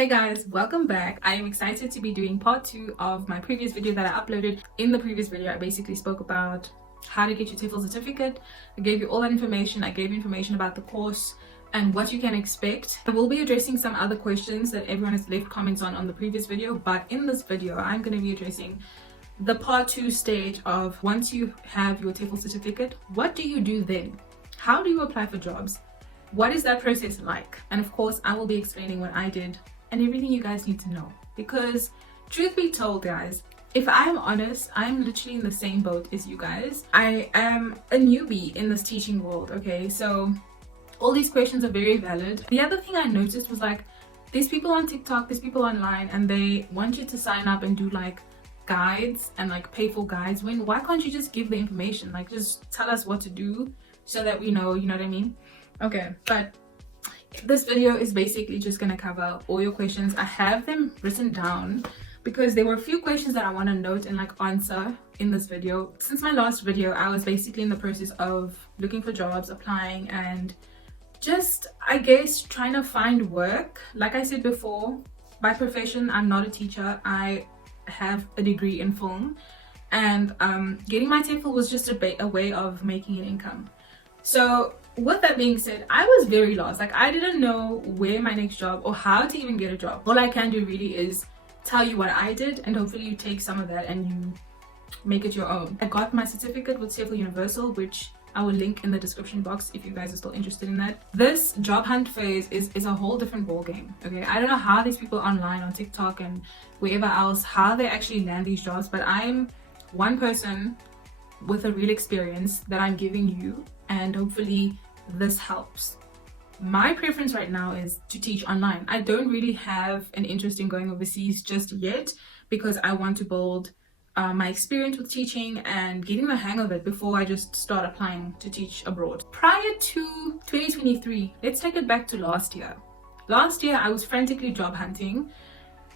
Hey guys, welcome back. I am excited to be doing part 2 of my previous video that I uploaded. In the previous video, I basically spoke about how to get your TEFL certificate. I gave you all that information. I gave you information about the course and what you can expect. I will be addressing some other questions that everyone has left comments on the previous video, but in this video, I'm going to be addressing the part 2 stage of once you have your TEFL certificate, what do you do then? How do you apply for jobs? What is that process like? And of course, I will be explaining what I did and everything you guys need to know, because truth be told guys, if I'm honest, I'm literally in the same boat as you guys. I am a newbie in this teaching world, okay? So all these questions are very valid. The other thing I noticed was like, there's people on TikTok, there's people online, and they want you to sign up and do like guides and like pay for guides. Why can't you just give the information? Like just tell us what to do so that we know, you know what I mean? Okay, but this video is basically just going to cover all your questions. I have them written down because there were a few questions that I want to note and like answer in this video. Since my last video, I was basically in the process of looking for jobs, applying, and just, I guess, trying to find work. Like I said before, by profession, I'm not a teacher. I have a degree in film, and getting my TEFL was just a way of making an income. So with that being said, I was very lost. Like I didn't know where my next job or how to even get a job. All I can do really is tell you what I did, and hopefully you take some of that and you make it your own. I got my certificate with TEFL Universal, which I will link in the description box if you guys are still interested in that. This job hunt phase is a whole different ball game. Okay, I don't know how these people online on TikTok and wherever else, how they actually land these jobs, but I'm one person with a real experience that I'm giving you, and hopefully this helps. My preference right now is to teach online. I don't really have an interest in going overseas just yet because I want to build my experience with teaching and getting the hang of it before I just start applying to teach abroad. Prior to 2023, let's take it back to last year. Last year, I was frantically job hunting.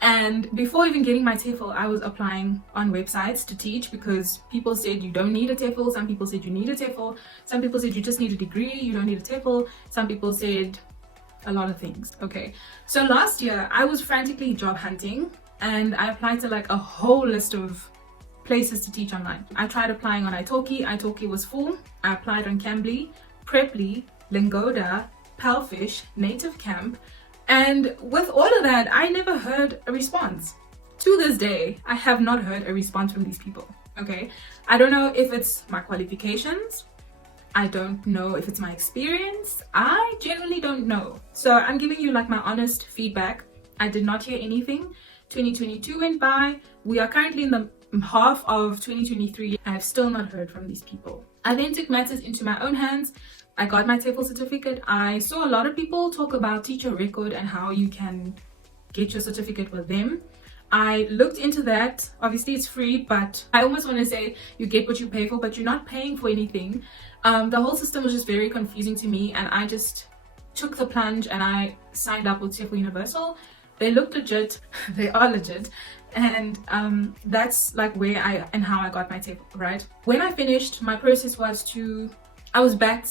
And before even getting my TEFL, I was applying on websites to teach because people said you don't need a TEFL. Some people said you need a TEFL. Some people said you just need a degree, you don't need a TEFL. Some people said a lot of things, okay? So last year, I was frantically job hunting and I applied to like a whole list of places to teach online. I tried applying on italki was full. I applied on Cambly, Preply, Lingoda, Palfish, Native Camp. And with all of that, I never heard a response. To this day, I have not heard a response from these people, okay? I don't know if it's my qualifications. I don't know if it's my experience. I genuinely don't know. So I'm giving you like my honest feedback. I did not hear anything. 2022 went by. We are currently in the half of 2023. I have still not heard from these people. I then took matters into my own hands. I got my TEFL certificate. I saw a lot of people talk about Teacher Record and how you can get your certificate with them. I looked into that. Obviously it's free, but I almost want to say you get what you pay for, but you're not paying for anything. The whole system was just very confusing to me, and I just took the plunge and I signed up with TEFL Universal. They look legit. They are legit. And that's like where how I got my TEFL, right? When I finished, my process was I was back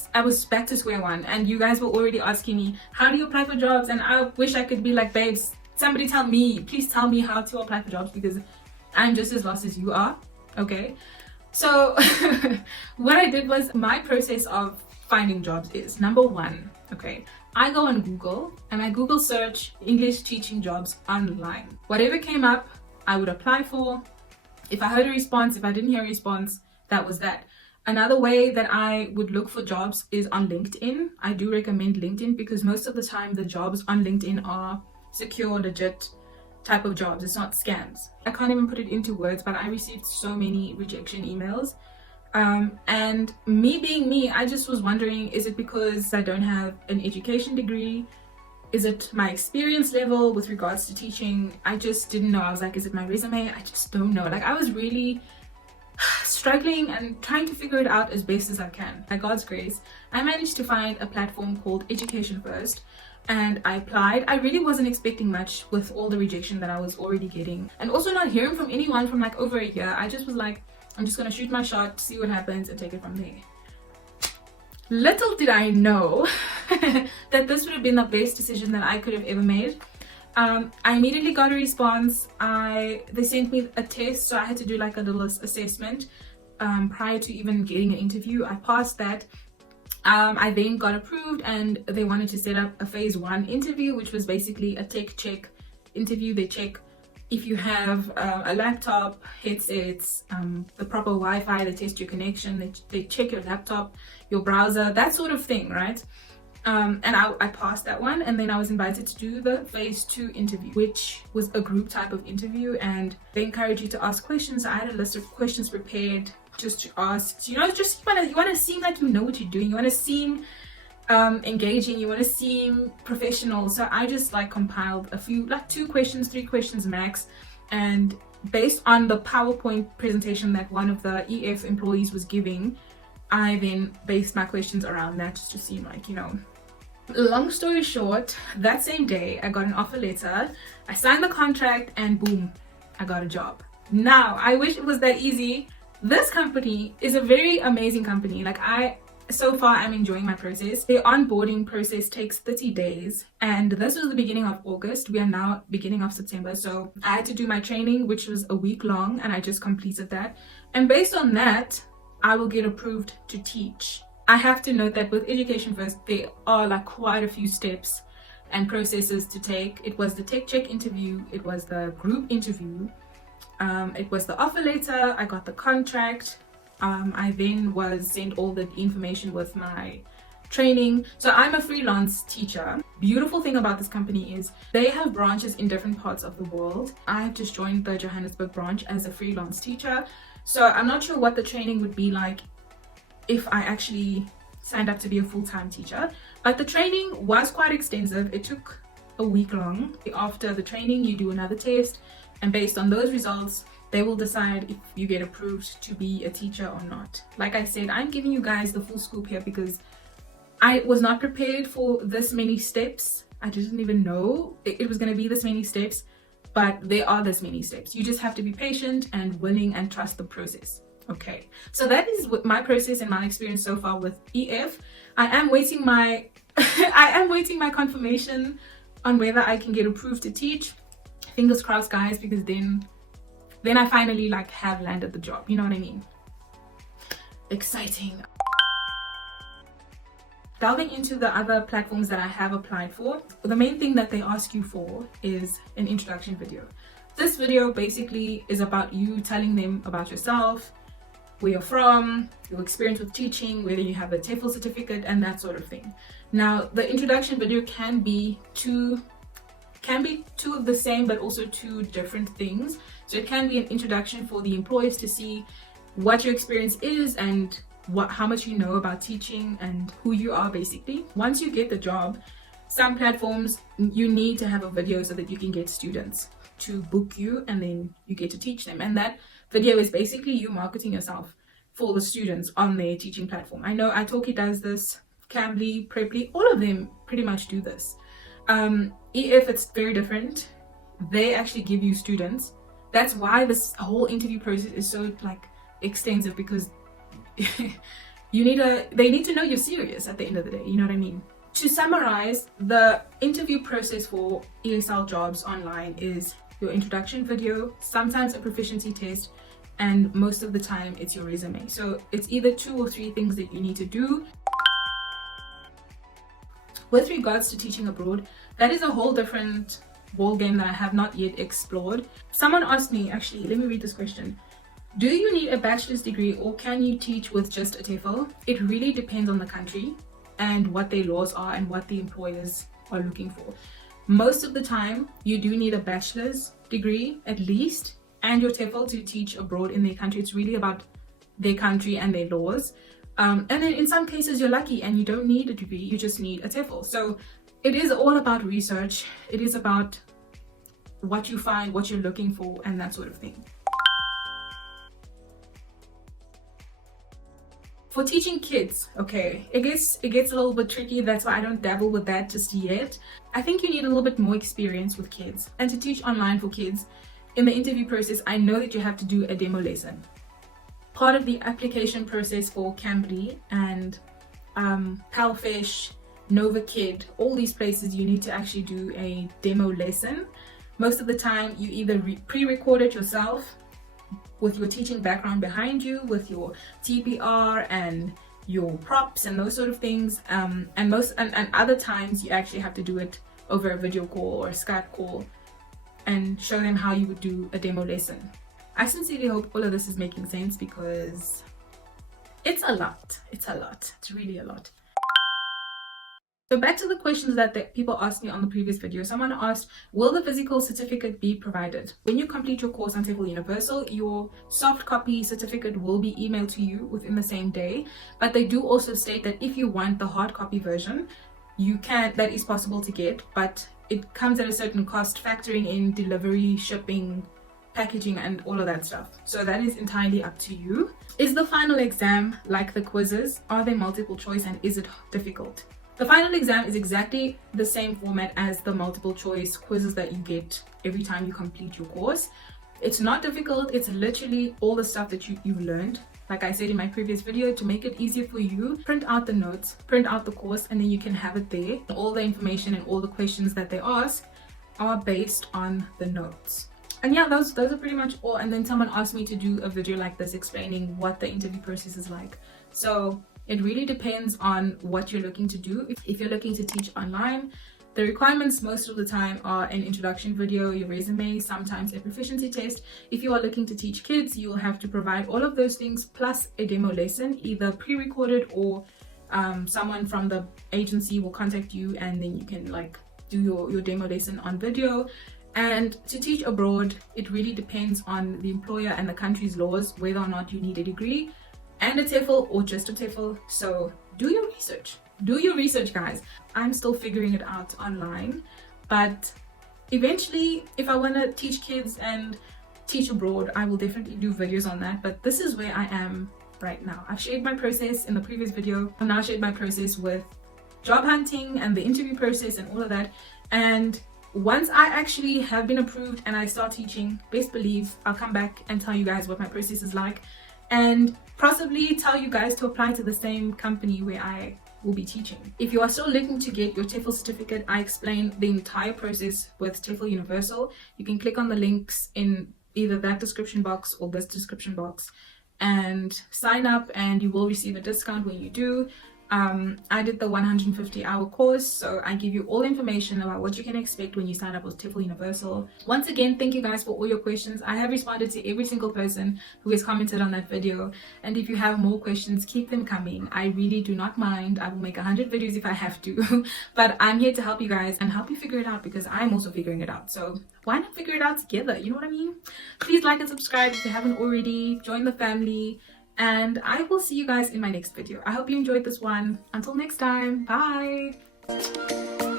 to square one, and you guys were already asking me, how do you apply for jobs? And I wish I could be like, babes, somebody tell me, please tell me how to apply for jobs, because I'm just as lost as you are, okay? So what I did was, my process of finding jobs is, number one, okay, I go on Google and I Google search English teaching jobs online. Whatever came up, I would apply for. If I heard a response, if I didn't hear a response, that was that. Another way that I would look for jobs is on LinkedIn. I do recommend LinkedIn because most of the time the jobs on LinkedIn are secure, legit type of jobs. It's not scams. I can't even put it into words, but I received so many rejection emails. And me being me, I just was wondering, is it because I don't have an education degree? Is it my experience level with regards to teaching? I just didn't know. I was like, is it my resume? I just don't know. Like I was really struggling and trying to figure it out as best as I can. By God's grace, I managed to find a platform called Education First, and I applied. I really wasn't expecting much with all the rejection that I was already getting, and also not hearing from anyone from like over a year. I just was like, I'm just gonna shoot my shot, see what happens, and take it from there. Little did I know that this would have been the best decision that I could have ever made. I immediately got a response. They sent me a test, so I had to do like a little assessment prior to even getting an interview. I passed that. I then got approved, and they wanted to set up a phase 1 interview, which was basically a tech check interview. They check if you have a laptop, headsets, the proper Wi-Fi. They test your connection. They check your laptop, your browser, that sort of thing, right? And I passed that one, and then I was invited to do the phase 2 interview, which was a group type of interview, and they encourage you to ask questions. I had a list of questions prepared just to ask. You know, just you want to seem like you know what you're doing. You want to seem engaging. You want to seem professional. So I just like compiled a few, like 2 questions, 3 questions max, and based on the PowerPoint presentation that one of the EF employees was giving, I then based my questions around that just to seem like, you know. Long story short, that same day I got an offer letter, I signed the contract, and boom, I got a job. Now, I wish it was that easy. This company is a very amazing company. Like, so far I'm enjoying my process. The onboarding process takes 30 days, and this was the beginning of August. We are now beginning of September, so I had to do my training, which was a week long, and I just completed that. And based on that, I will get approved to teach. I have to note that with Education First, there are like quite a few steps and processes to take. It was the tech check interview, it was the group interview, it was the offer letter, I got the contract, I then was sent all the information with my training. So I'm a freelance teacher. Beautiful thing about this company is they have branches in different parts of the world. I have just joined the Johannesburg branch as a freelance teacher. So I'm not sure what the training would be like if I actually signed up to be a full-time teacher, but the training was quite extensive. It took a week long. After the training, you do another test, and based on those results, they will decide if you get approved to be a teacher or not. Like I said, I'm giving you guys the full scoop here because I was not prepared for this many steps. I didn't even know it was going to be this many steps, but there are this many steps. You just have to be patient and willing and trust the process. Okay, so that is what my process and my experience so far with EF. I am waiting my confirmation on whether I can get approved to teach. Fingers crossed, guys, because then I finally like have landed the job. You know what I mean? Exciting. Delving into the other platforms that I have applied for, the main thing that they ask you for is an introduction video. This video basically is about you telling them about yourself, where you're from, your experience with teaching, whether you have a TEFL certificate, and that sort of thing. Now, the introduction video can be two of the same, but also 2 different things. So it can be an introduction for the employers to see what your experience is and how much you know about teaching and who you are basically. Once you get the job, some platforms you need to have a video so that you can get students to book you, and then you get to teach them. And that video is basically you marketing yourself for the students on their teaching platform. I know italki does this, Cambly, Preply, all of them pretty much do this. EF, it's very different. They actually give you students. That's why this whole interview process is so like extensive, because they need to know you're serious at the end of the day. You know what I mean? To summarize, the interview process for ESL jobs online is your introduction video, sometimes a proficiency test, and most of the time it's your resume. So it's either 2 or 3 things that you need to do. With regards to teaching abroad, that is a whole different ball game that I have not yet explored. Someone asked me, actually, let me read this question. Do you need a bachelor's degree, or can you teach with just a TEFL? It really depends on the country and what their laws are and what the employers are looking for. Most of the time, you do need a bachelor's degree at least, and your TEFL to teach abroad in their country. It's really about their country and their laws. And then in some cases, you're lucky and you don't need a degree, you just need a TEFL. So it is all about research. It is about what you find, what you're looking for, and that sort of thing. For teaching kids, okay, it gets a little bit tricky. That's why I don't dabble with that just yet. I think you need a little bit more experience with kids. And to teach online for kids, in the interview process, I know that you have to do a demo lesson. Part of the application process for Cambly and Palfish, Nova Kid, all these places you need to actually do a demo lesson. Most of the time you either pre-record it yourself with your teaching background behind you, with your TBR and your props and those sort of things, and other times you actually have to do it over a video call or a Skype call and show them how you would do a demo lesson. I sincerely hope all of this is making sense, because it's a lot. It's really a lot. So back to the questions that people asked me on the previous video. Someone asked, will the physical certificate be provided? When you complete your course on TEFL Universal, your soft copy certificate will be emailed to you within the same day. But they do also state that if you want the hard copy version, that is possible to get, but it comes at a certain cost, factoring in delivery, shipping, packaging, and all of that stuff. So that is entirely up to you. Is the final exam like the quizzes? Are they multiple choice, and is it difficult? The final exam is exactly the same format as the multiple choice quizzes that you get every time you complete your course. It's not difficult. It's literally all the stuff that you've learned. Like I said in my previous video, to make it easier for you, print out the notes, print out the course, and then you can have it there. All the information and all the questions that they ask are based on the notes. And yeah, those are pretty much all. And then someone asked me to do a video like this explaining what the interview process is like. So it really depends on what you're looking to do. If you're looking to teach online, the requirements most of the time are an introduction video, your resume, sometimes a proficiency test. If you are looking to teach kids, you will have to provide all of those things plus a demo lesson, either pre-recorded or someone from the agency will contact you, and then you can like do your demo lesson on video. And to teach abroad, it really depends on the employer and the country's laws whether or not you need a degree and a TEFL or just a TEFL. So do your research. Do your research, guys. I'm still figuring it out online, but eventually if I want to teach kids and teach abroad, I will definitely do videos on that. But this is where I am right now. I've shared my process in the previous video. I've now shared my process with job hunting and the interview process and all of that. And once I actually have been approved and I start teaching, best believe I'll come back and tell you guys what my process is like, and possibly tell you guys to apply to the same company where I will be teaching. If you are still looking to get your TEFL certificate, I explain the entire process with TEFL Universal. You can click on the links in either that description box or this description box and sign up, and you will receive a discount when you do. I did the 150-hour course, so I give you all information about what you can expect when you sign up with TEFL Universal. Once again, thank you guys for all your questions. I have responded to every single person who has commented on that video, and if you have more questions, keep them coming. I really do not mind. I will make 100 videos if I have to, but I'm here to help you guys and help you figure it out, because I'm also figuring it out. So why not figure it out together? You know what I mean? Please like and subscribe if you haven't already. Join the family. And I will see you guys in my next video. I hope you enjoyed this one. Until next time, bye.